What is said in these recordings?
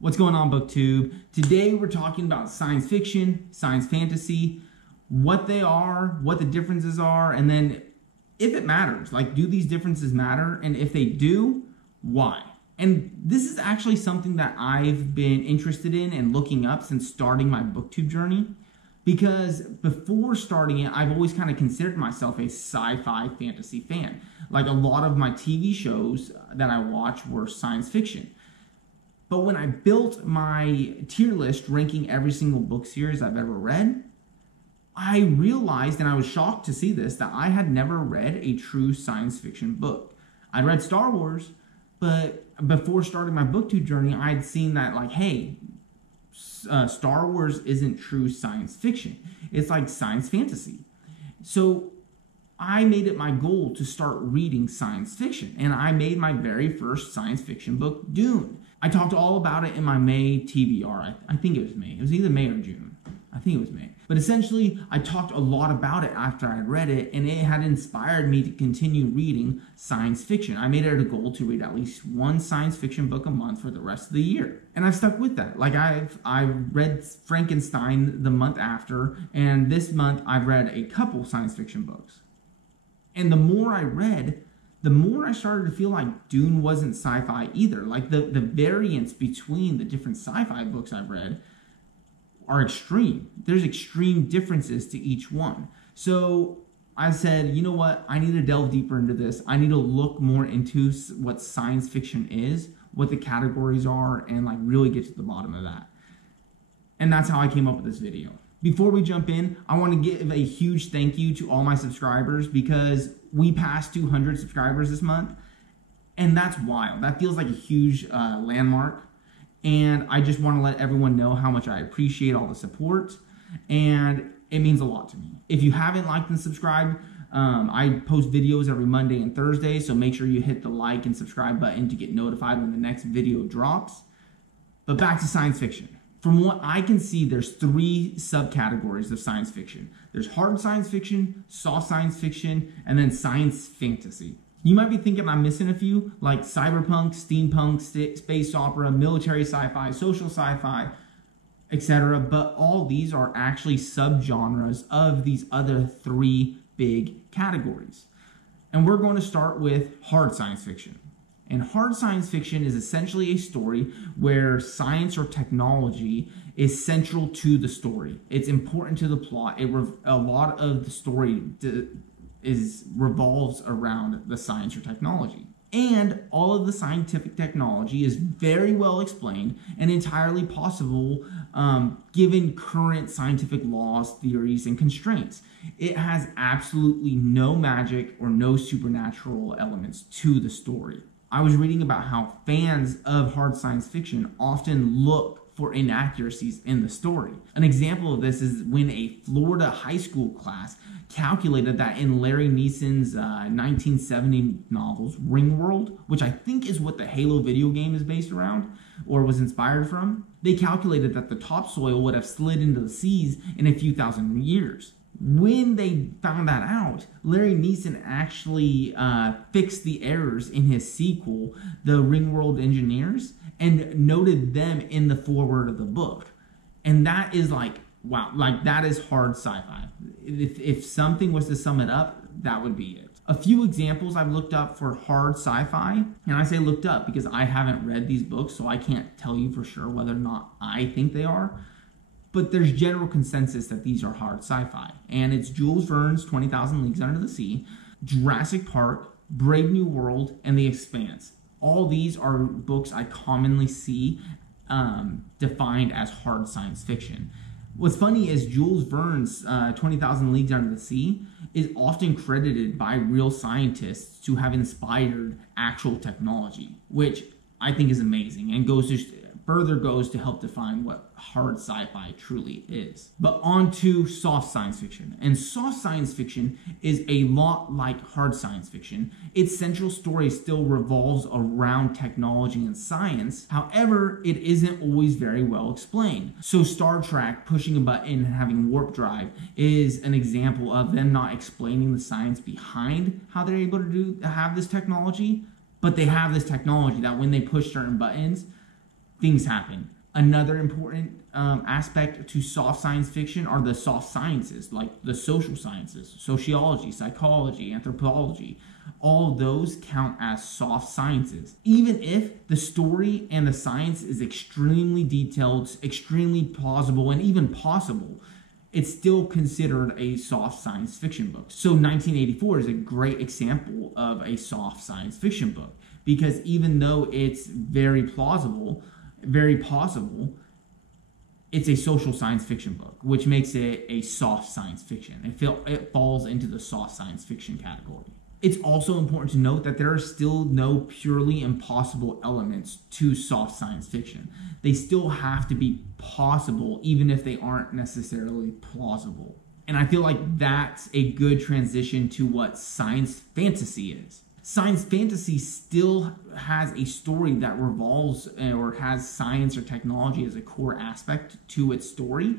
What's going on, BookTube? Today we're talking about science fiction, science fantasy, what they are, what the differences are, and then if it matters. Like, do these differences matter? And if they do, why? And this is actually something that I've been interested in and looking up since starting my BookTube journey. Because before starting it, I've always kind of considered myself a sci-fi fantasy fan. Like, a lot of my TV shows that I watch were science fiction. But when I built my tier list ranking every single book series I've ever read, I realized, and I was shocked to see this, that I had never read a true science fiction book. I'd read Star Wars, but before starting my BookTube journey, I'd seen that, like, hey, Star Wars isn't true science fiction. It's like science fantasy. So I made it my goal to start reading science fiction, and I made my very first science fiction book, Dune. I talked all about it in my May TBR. I think it was May. It was either May or June. I think it was May. But essentially, I talked a lot about it after I had read it, and it had inspired me to continue reading science fiction. I made it a goal to read at least one science fiction book a month for the rest of the year. And I've stuck with that. Like, I read Frankenstein the month after, and this month I've read a couple science fiction books. And the more I read, the more I started to feel like Dune wasn't sci-fi either. Like, the variance between the different sci-fi books I've read are extreme. There's extreme differences to each one. So I said, you know what? I need to delve deeper into this. I need to look more into what science fiction is, what the categories are, and like really get to the bottom of that. And that's how I came up with this video. Before we jump in, I want to give a huge thank you to all my subscribers, because we passed 200 subscribers this month, and that's wild. That feels like a huge landmark, and I just want to let everyone know how much I appreciate all the support, and it means a lot to me. If you haven't liked and subscribed, I post videos every Monday and Thursday, so make sure you hit the like and subscribe button to get notified when the next video drops. But back to science fiction. From what I can see, there's three subcategories of science fiction. There's hard science fiction, soft science fiction, and then science fantasy. You might be thinking I'm missing a few, like cyberpunk, steampunk, space opera, military sci-fi, social sci-fi, etc. But all these are actually subgenres of these other three big categories. And we're going to start with hard science fiction. And hard science fiction is essentially a story where science or technology is central to the story. It's important to the plot. A lot of the story revolves around the science or technology. And all of the scientific technology is very well explained and entirely possible given current scientific laws, theories, and constraints. It has absolutely no magic or no supernatural elements to the story. I was reading about how fans of hard science fiction often look for inaccuracies in the story. An example of this is when a Florida high school class calculated that in Larry Neeson's 1970 novels, Ringworld, which I think is what the Halo video game is based around or was inspired from, they calculated that the topsoil would have slid into the seas in a few thousand years. When they found that out, Larry Neeson actually fixed the errors in his sequel, The Ringworld Engineers, and noted them in the foreword of the book. And that is like, wow, like that is hard sci-fi. If something was to sum it up, that would be it. A few examples I've looked up for hard sci-fi, and I say looked up because I haven't read these books, so I can't tell you for sure whether or not I think they are. But there's general consensus that these are hard sci-fi. And it's Jules Verne's 20,000 Leagues Under the Sea, Jurassic Park, Brave New World, and The Expanse. All these are books I commonly see defined as hard science fiction. What's funny is Jules Verne's 20,000 Leagues Under the Sea is often credited by real scientists to have inspired actual technology, which I think is amazing and further goes to help define what hard sci-fi truly is. But on to soft science fiction. And soft science fiction is a lot like hard science fiction. Its central story still revolves around technology and science. However, it isn't always very well explained. So Star Trek pushing a button and having warp drive is an example of them not explaining the science behind how they're able to have this technology, but they have this technology that when they push certain buttons, things happen. Another important aspect to soft science fiction are the soft sciences, like the social sciences, sociology, psychology, anthropology. All of those count as soft sciences. Even if the story and the science is extremely detailed, extremely plausible, and even possible, it's still considered a soft science fiction book. So 1984 is a great example of a soft science fiction book, because even though it's very plausible, very possible, it's a social science fiction book, which makes it a soft science fiction. It falls into the soft science fiction category. It's also important to note that there are still no purely impossible elements to soft science fiction. They still have to be possible, even if they aren't necessarily plausible. And I feel like that's a good transition to what science fantasy is. Science fantasy still has a story that revolves or has science or technology as a core aspect to its story.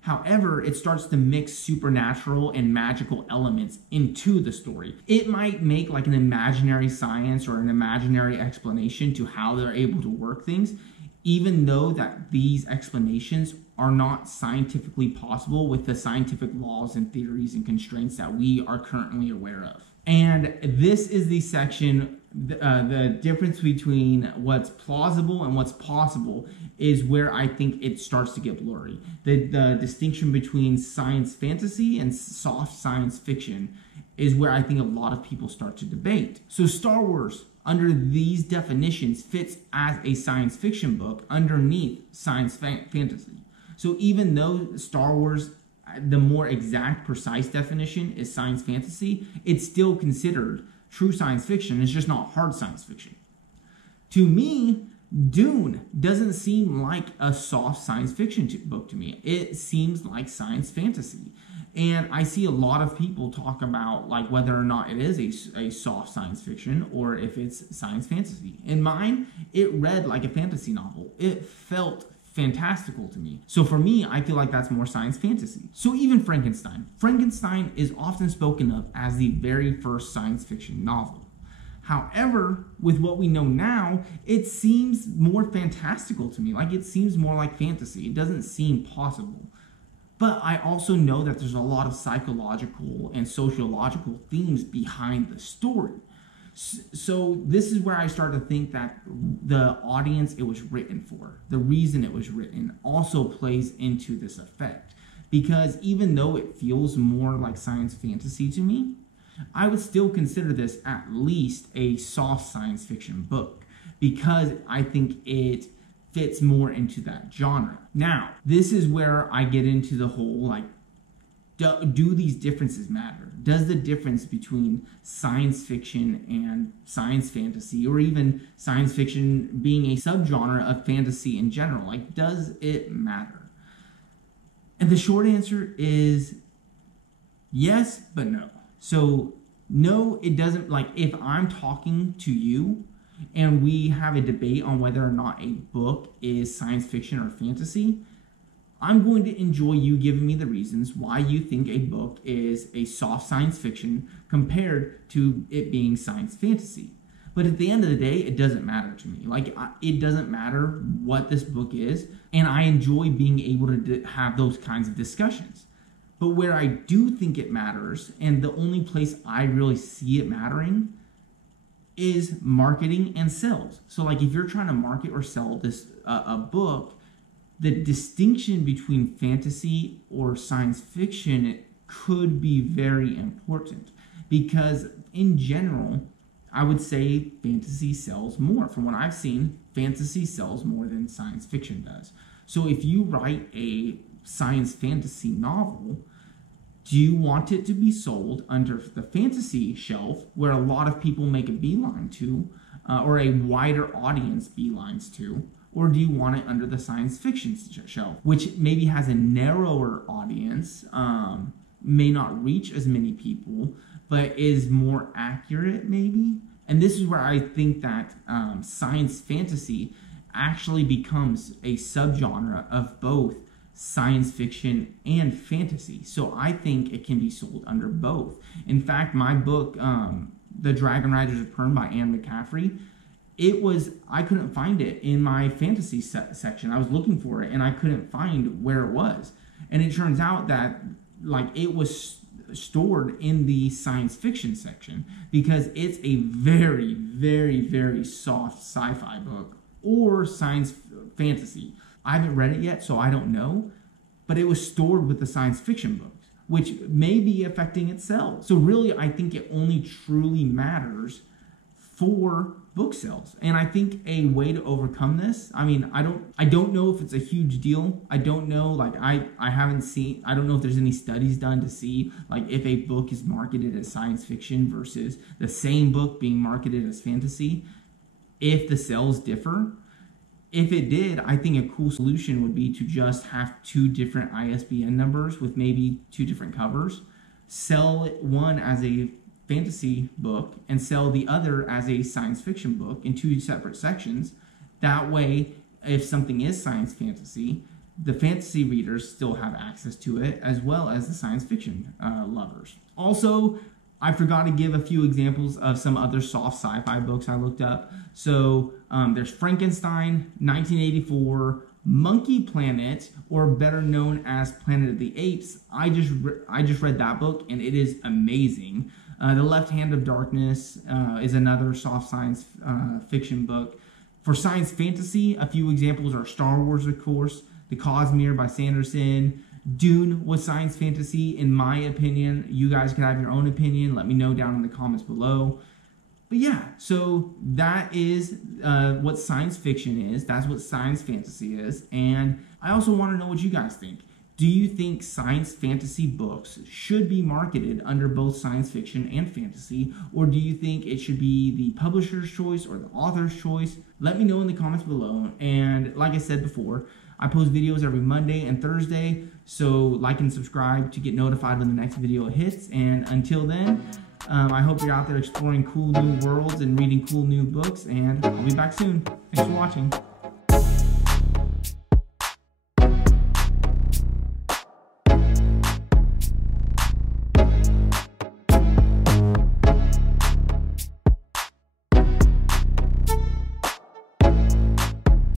However, it starts to mix supernatural and magical elements into the story. It might make like an imaginary science or an imaginary explanation to how they're able to work things, even though that these explanations are not scientifically possible with the scientific laws and theories and constraints that we are currently aware of. And this is the section, the difference between what's plausible and what's possible is where I think it starts to get blurry. The distinction between science fantasy and soft science fiction is where I think a lot of people start to debate. So Star Wars, under these definitions, fits as a science fiction book underneath science fantasy. So even though Star Wars, the more exact, precise definition is science fantasy, it's still considered true science fiction. It's just not hard science fiction. To me, Dune doesn't seem like a soft science fiction book to me. It seems like science fantasy. And I see a lot of people talk about like whether or not it is a soft science fiction or if it's science fantasy. In mine, it read like a fantasy novel. It felt fantastical to me. So for me, I feel like that's more science fantasy. So even Frankenstein. Frankenstein is often spoken of as the very first science fiction novel. However, with what we know now, it seems more fantastical to me. Like it seems more like fantasy. It doesn't seem possible. But I also know that there's a lot of psychological and sociological themes behind the story. So this is where I start to think that the audience it was written for, the reason it was written, also plays into this effect. Because even though it feels more like science fantasy to me, I would still consider this at least a soft science fiction book, because I think it fits more into that genre. Now, this is where I get into the whole, like, do these differences matter? Does the difference between science fiction and science fantasy, or even science fiction being a subgenre of fantasy in general, like, does it matter? And the short answer is yes, but no. So no, it doesn't. Like, if I'm talking to you and we have a debate on whether or not a book is science fiction or fantasy, I'm going to enjoy you giving me the reasons why you think a book is a soft science fiction compared to it being science fantasy. But at the end of the day, it doesn't matter to me. Like, it doesn't matter what this book is, and I enjoy being able to have those kinds of discussions. But where I do think it matters, and the only place I really see it mattering, is marketing and sales. So, like, if you're trying to market or sell this a book, the distinction between fantasy or science fiction could be very important, because in general, I would say fantasy sells more. From what I've seen, fantasy sells more than science fiction does. So if you write a science fantasy novel, do you want it to be sold under the fantasy shelf, where a lot of people make a beeline to, or a wider audience beelines to? Or do you want it under the science fiction shelf, which maybe has a narrower audience, may not reach as many people, but is more accurate maybe? And this is where I think that science fantasy actually becomes a subgenre of both science fiction and fantasy. So I think it can be sold under both. In fact, my book, The Dragon Riders of Pern by Anne McCaffrey, I couldn't find it in my fantasy section. I was looking for it and I couldn't find where it was. And it turns out that like it was stored in the science fiction section because it's a very, very, very soft sci-fi book or science fantasy. I haven't read it yet, so I don't know, but it was stored with the science fiction books, which may be affecting its sales. So really, I think it only truly matters for book sales. And I think a way to overcome this, I mean, I don't know if it's a huge deal. I don't know, like I don't know if there's any studies done to see like if a book is marketed as science fiction versus the same book being marketed as fantasy, if the sales differ. If it did, I think a cool solution would be to just have 2 different ISBN numbers with maybe 2 different covers, sell one as a fantasy book and sell the other as a science fiction book in 2 separate sections. That way, if something is science fantasy, the fantasy readers still have access to it as well as the science fiction lovers. Also, I forgot to give a few examples of some other soft sci-fi books I looked up. So there's Frankenstein, 1984, Monkey Planet, or better known as Planet of the Apes. I just read that book and it is amazing. The Left Hand of Darkness is another soft science fiction book. For science fantasy, a few examples are Star Wars, of course, The Cosmere by Sanderson. Dune was science fantasy, in my opinion. You guys can have your own opinion. Let me know down in the comments below. But yeah, so that is what science fiction is. That's what science fantasy is. And I also want to know what you guys think. Do you think science fantasy books should be marketed under both science fiction and fantasy? Or do you think it should be the publisher's choice or the author's choice? Let me know in the comments below. And like I said before, I post videos every Monday and Thursday. So like and subscribe to get notified when the next video hits. And until then, I hope you're out there exploring cool new worlds and reading cool new books. And I'll be back soon. Thanks for watching.